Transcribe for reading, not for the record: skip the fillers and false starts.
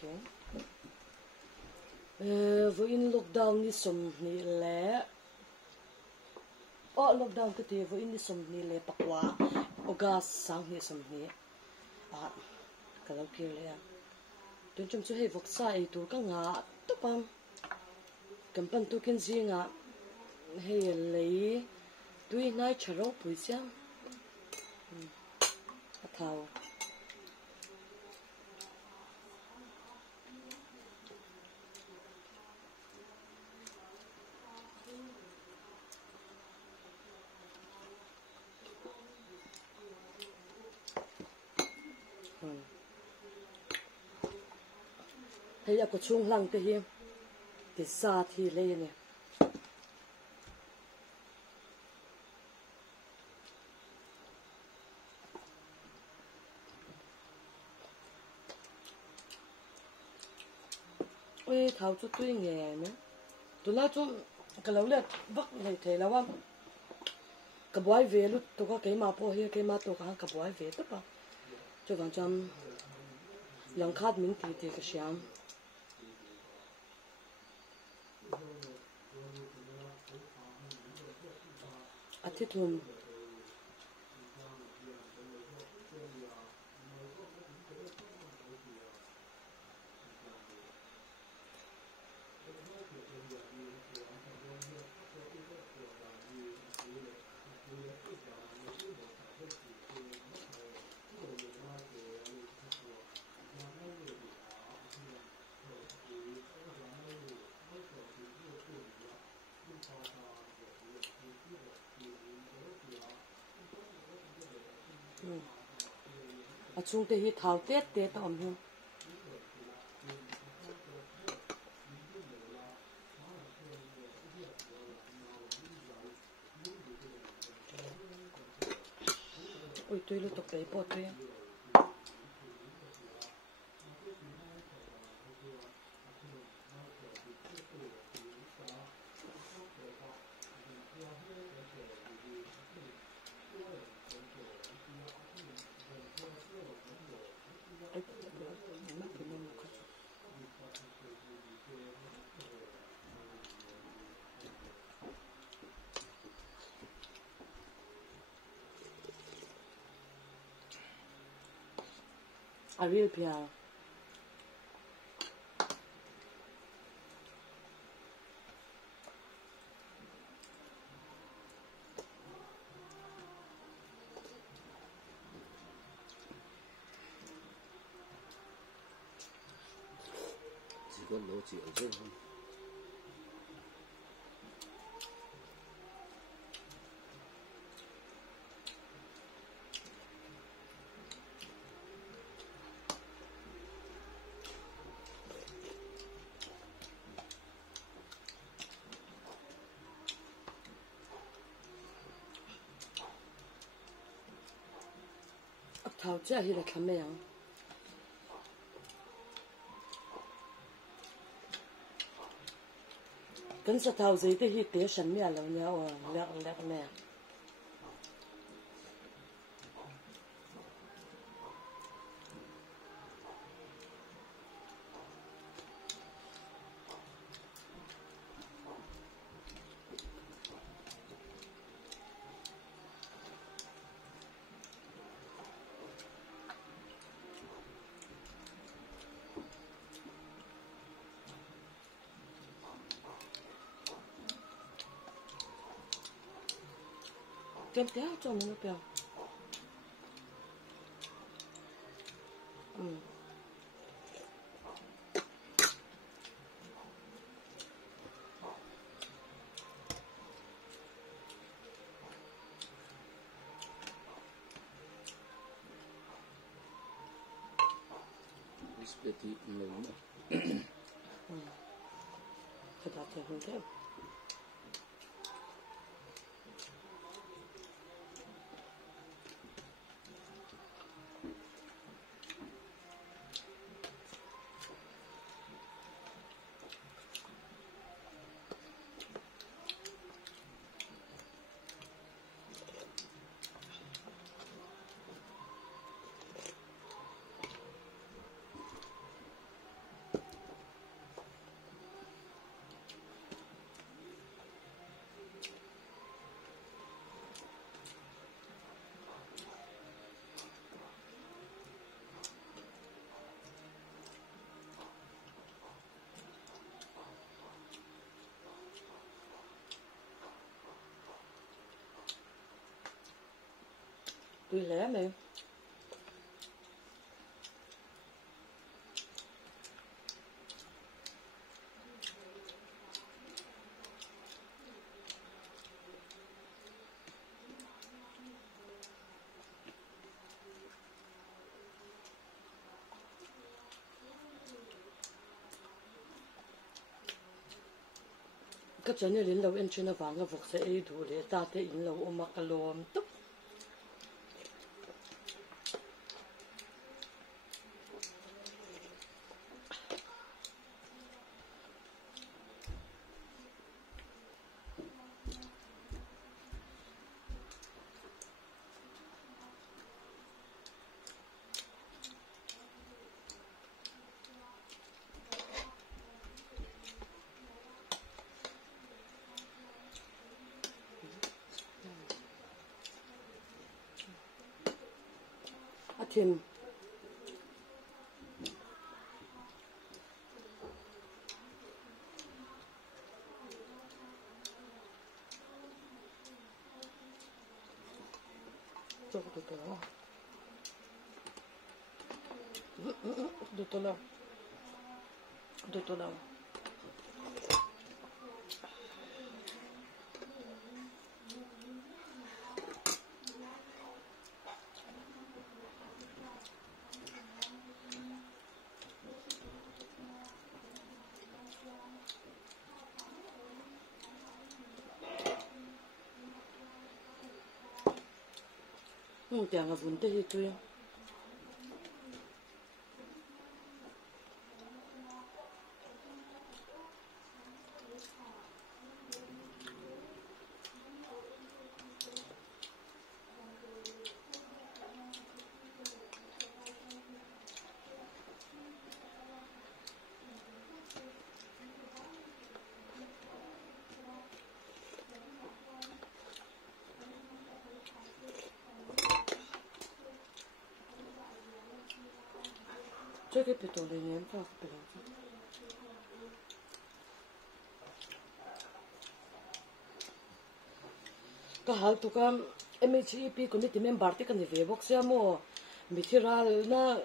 hiền với in lockdown ni som ni lẽ lockdown cái thì với in som ni lẽ pakwa August sang ni som ni kalau kia lẽ tuần trong số hệ vật sai tu cái ngã tập am cầm pan tu kinh gì ngã hay lấy tuy nay chả rau bùi xiang thao thấy có chung lăng cái hiểm cái xa thì lên nè ôi tháo cho tôi nghe nữa tôi nói cho cái lâu lết vắt này thế là вам cái bói về lúc tôi có cái mà po here cái mà tôi có cái bói về tất cả cho bạn chăm lòng khát mình thì cái xiang thiết thùng chung thì tháo tết tóm không ôi tôi lúc tục đấy bỏ tôi real pia chỉ có lỗ chỉ ở trên không tháo cha hi là khăm mày ang cần sa tháo gì thì hi té sẵn mẹ lâu nhau lẹ mẹ kem té cho mình nó bèo Spaghetti mình phải đặt thêm hơn thế tùy lẽ mày cái chuyện này đến lâu em chưa nó vàng cái vật sẽ ấy đủ để ta thấy in lâu ôm mặc lồm túc à thêm Dotto là tiếng là vốn tê tươi C'è che petole niente cái hal tuka MHEP committee member te kan ve box ya mo mithira na